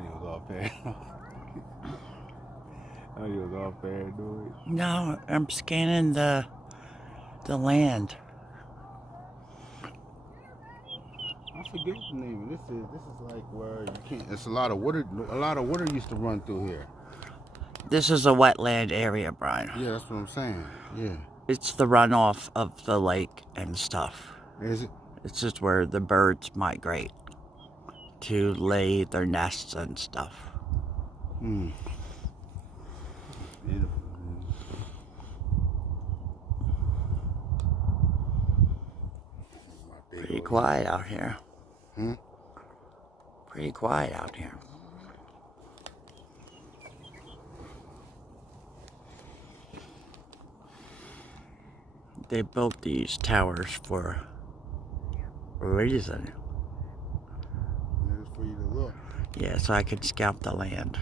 know you was all paranoid. I know you was all paranoid. No, I'm scanning the land. I forget the name. This is like where you can't. It's a lot of water. A lot of water used to run through here. This is a wetland area, Brian. Yeah, that's what I'm saying. Yeah. It's the runoff of the lake and stuff. Is it? It's just where the birds migrate to lay their nests and stuff. Hmm. Beautiful. Pretty quiet out here. Hmm? Pretty quiet out here. They built these towers for a reason. It's for you to look. Yeah, so I could scout the land.